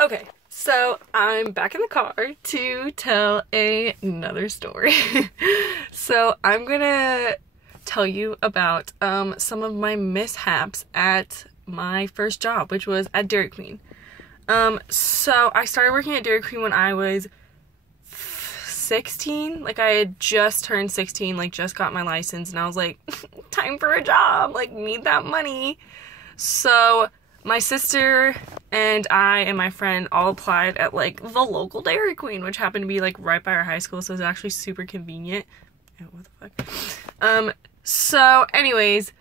Okay, so I'm back in the car to tell another story. So I'm gonna tell you about some of my mishaps at my first job, which was at Dairy Queen. So I started working at Dairy Queen when I was 16. Like, I had just turned 16, like just got my license, and I was like, time for a job, like need that money. So my sister and I and my friend all applied at like the local Dairy Queen, which happened to be like right by our high school, so it was actually super convenient. Oh, what the fuck? So anyways,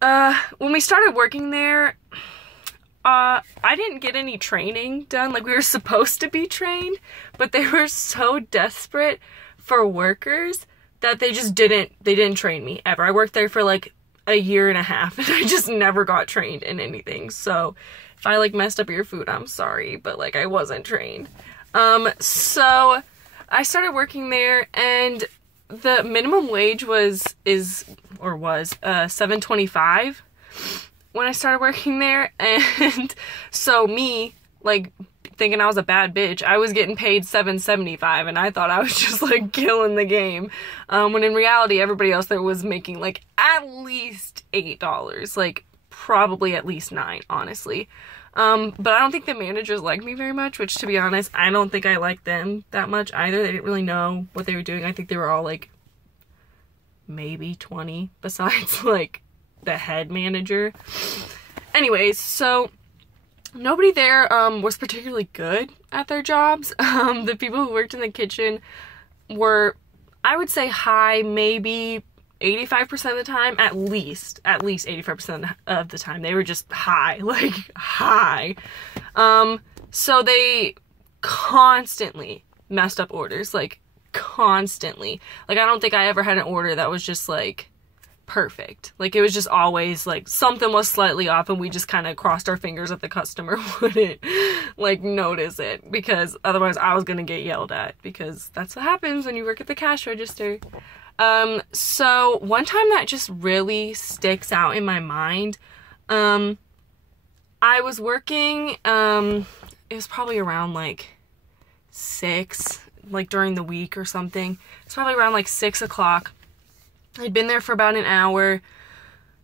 when we started working there, I didn't get any training done. Like, we were supposed to be trained, but they were so desperate for workers that they didn't train me ever. I worked there for like a year and a half and I just never got trained in anything. So if I like messed up your food, I'm sorry, but like I wasn't trained. So I started working there, and the minimum wage was $7.25 when I started working there. And so me, like, thinking I was a bad bitch, I was getting paid $7.75, and I thought I was just like killing the game, when in reality everybody else there was making like at least $8, like probably at least $9, honestly. But I don't think the managers liked me very much, which, to be honest, I don't think I liked them that much either. They didn't really know what they were doing. I think they were all like maybe 20 besides like the head manager. Anyways, so nobody there was particularly good at their jobs. The people who worked in the kitchen were, I would say, high maybe 85% of the time, at least 85% of the time. They were just high, like high. So they constantly messed up orders, like constantly. Like, I don't think I ever had an order that was just like perfect. Like, it was just always like something was slightly off, and we just kind of crossed our fingers that the customer wouldn't like notice it, because otherwise I was gonna get yelled at, because that's what happens when you work at the cash register. So one time that just really sticks out in my mind, I was working, it was probably around like 6, like during the week or something. It's probably around like 6 o'clock. I'd been there for about an hour.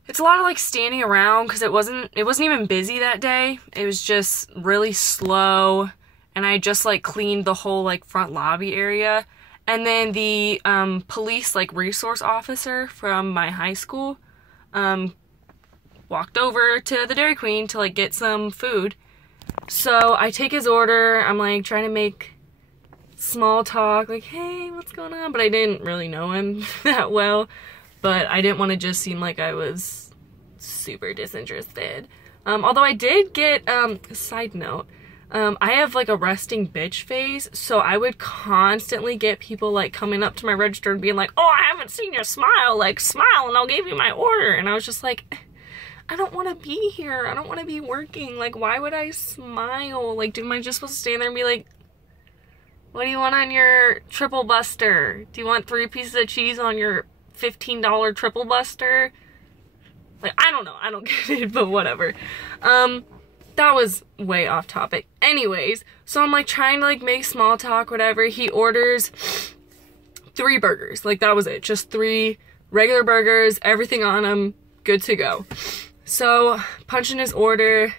It's a lot of like standing around, because it wasn't even busy that day. It was just really slow, and I just like cleaned the whole like front lobby area. And then the police like resource officer from my high school walked over to the Dairy Queen to like get some food. So I take his order. I'm like trying to make small talk, like, hey, what's going on? But I didn't really know him that well, but I didn't want to just seem like I was super disinterested. Although I did get, side note, I have like a resting bitch face, so I would constantly get people like coming up to my register and being like, oh, I haven't seen you smile, like smile and I'll give you my order. And I was just like, I don't want to be here, I don't want to be working, like why would I smile? Like, am I just supposed to stand there and be like, what do you want on your triple buster? Do you want 3 pieces of cheese on your $15 triple buster? Like, I don't know, I don't get it, but whatever. That was way off topic. Anyways, so I'm like trying to like make small talk, whatever. He orders 3 burgers. Like, that was it. Just 3 regular burgers, everything on them, good to go. So punch in his order,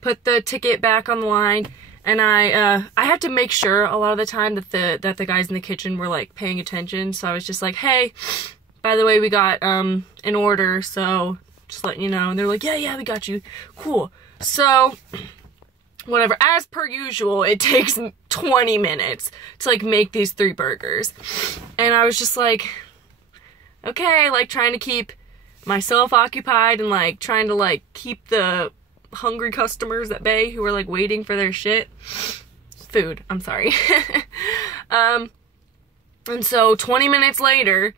put the ticket back on the line, and I had to make sure a lot of the time that the guys in the kitchen were like paying attention. So I was just like, hey, by the way, we got an order, so just letting you know. And they're like, yeah, we got you. Cool. So whatever, as per usual, it takes 20 minutes to like make these 3 burgers. And I was just like, okay, like trying to keep myself occupied and like trying to like keep the hungry customers at bay who were like waiting for their food, I'm sorry. And so 20 minutes later,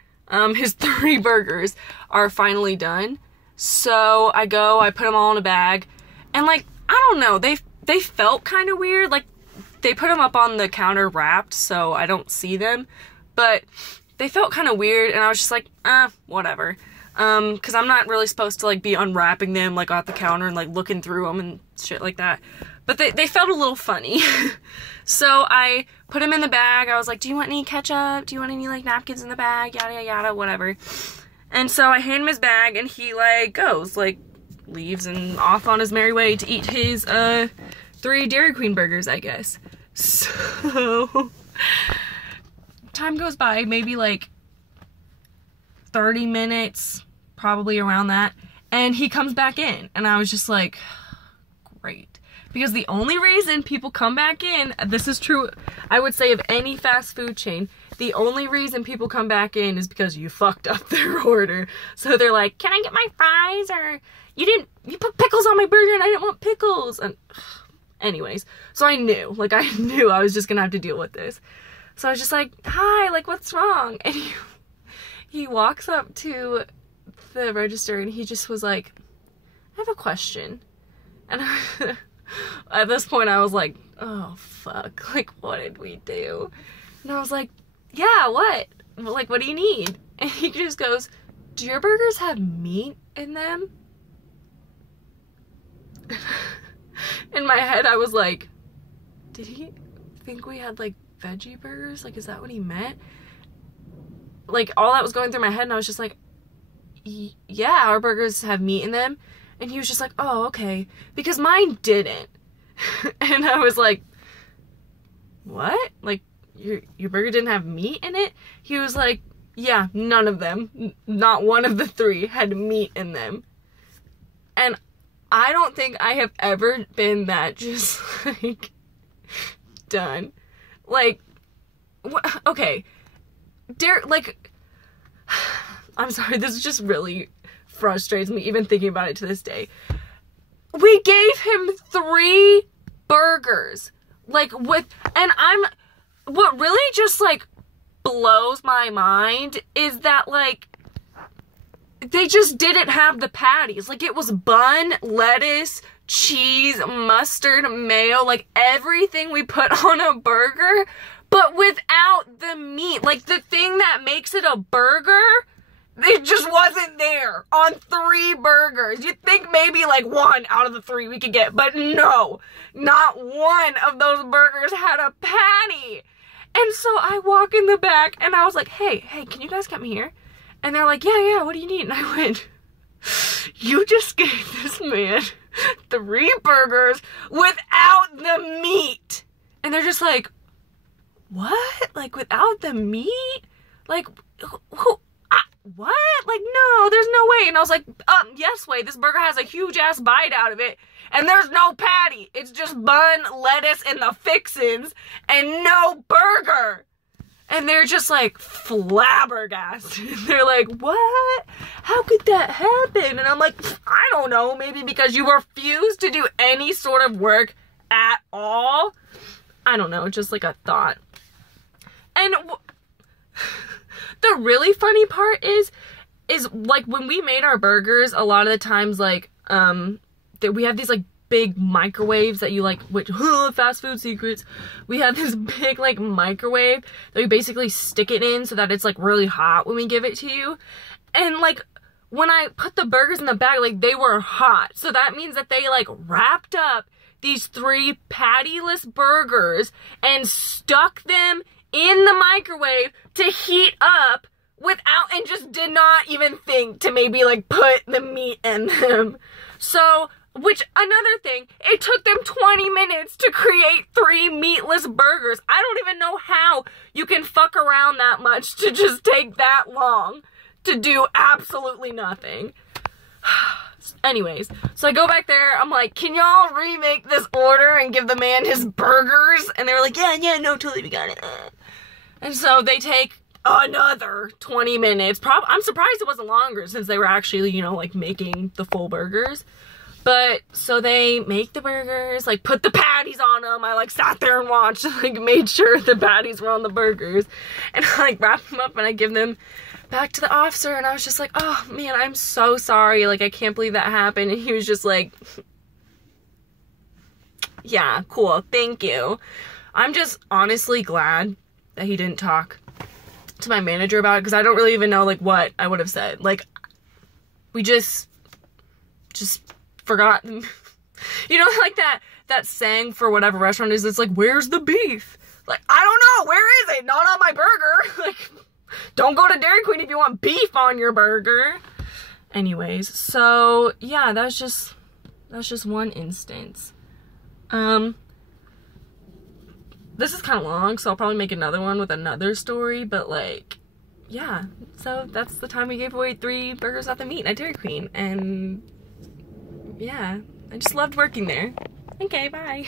his 3 burgers are finally done. So I put them all in a bag, and like, I don't know, they felt kind of weird. Like, they put them up on the counter wrapped, so I don't see them, but they felt kind of weird, and I was just like, whatever. Because I'm not really supposed to, like, be unwrapping them, like, off the counter and, like, looking through them and shit like that. But they felt a little funny. So I put them in the bag. I was like, do you want any ketchup? Do you want any, like, napkins in the bag? Yada, yada, yada, whatever. And so I hand him his bag, and he, like, goes, like, leaves and off on his merry way to eat his, 3 Dairy Queen burgers, I guess. So, time goes by, maybe, like, 30 minutes, probably around that, and he comes back in, and I was just like, great. Because the only reason people come back in, this is true, I would say, of any fast food chain, the only reason people come back in is because you fucked up their order. So they're like, can I get my fries? Or, you put pickles on my burger and I didn't want pickles. And anyways, so I knew I was just gonna have to deal with this. So I was just like, hi, like, what's wrong? And he walks up to the register and he just was like, I have a question. And at this point I was like, oh fuck, like, what did we do? And I was like, yeah, what? Like, what do you need? And he just goes, do your burgers have meat in them? In my head, I was like, did he think we had, like, veggie burgers? Like, is that what he meant? Like, all that was going through my head, and I was just like, yeah, our burgers have meat in them. And he was just like, oh, okay. Because mine didn't. And I was like, what? Like, your burger didn't have meat in it? He was like, yeah, none of them. Not one of the 3 had meat in them. And I don't think I have ever been that just, like, done. Like, okay. Like, I'm sorry, this just really frustrates me, even thinking about it to this day. We gave him 3 burgers. Like, what really just, like, blows my mind is that, like, they just didn't have the patties. Like, it was bun, lettuce, cheese, mustard, mayo, like, everything we put on a burger, but without the meat. Like, the thing that makes it a burger, it just wasn't there on 3 burgers. You'd think maybe, like, 1 out of the 3 we could get, but no, not one of those burgers had a patty. And so I walk in the back, and I was like, hey, can you guys come here? And they're like, yeah, what do you need? And I went, you just gave this man 3 burgers without the meat. And they're just like, what? Like, without the meat? Like, who? What? Like, no, there's no way. And I was like, yes way, this burger has a huge ass bite out of it, and there's no patty. It's just bun, lettuce, and the fixins, and no burger. And they're just like flabbergasted. They're like, what? How could that happen? And I'm like, I don't know, maybe because you refuse to do any sort of work at all? I don't know, just like a thought. And the really funny part is like, when we made our burgers, a lot of the times, like, that we have these, like, big microwaves that you, like, which, fast food secrets, we have this big, like, microwave that we basically stick it in so that it's, like, really hot when we give it to you. And, like, when I put the burgers in the bag, like, they were hot. So that means that they, like, wrapped up these 3 pattyless burgers and stuck them in the microwave to heat up without, and just did not even think to maybe, like, put the meat in them. So, which, another thing, it took them 20 minutes to create 3 meatless burgers. I don't even know how you can fuck around that much to just take that long to do absolutely nothing. Anyways, so I go back there, I'm like, can y'all remake this order and give the man his burgers? And they were like, yeah, no, totally, we got it. And so they take another 20 minutes. I'm surprised it wasn't longer, since they were actually, you know, like, making the full burgers. But, so they make the burgers, like, put the patties on them. I, like, sat there and watched, like, made sure the patties were on the burgers. And I, like, wrap them up and I give them back to the officer, and I was just like, oh, man, I'm so sorry. Like, I can't believe that happened. And he was just like, yeah, cool, thank you. I'm just honestly glad that he didn't talk to my manager about it, because I don't really even know, like, what I would have said. Like, we just forgot. You know, like that saying for whatever restaurant is, it's like, where's the beef? Like, I don't know, where is it? Not on my burger. Like, don't go to Dairy Queen if you want beef on your burger. Anyways, so yeah, that's just one instance. This is kind of long, so I'll probably make another one with another story, but like, yeah, so that's the time we gave away 3 burgers off the meat at Dairy Queen, and yeah, I just loved working there. Okay, bye.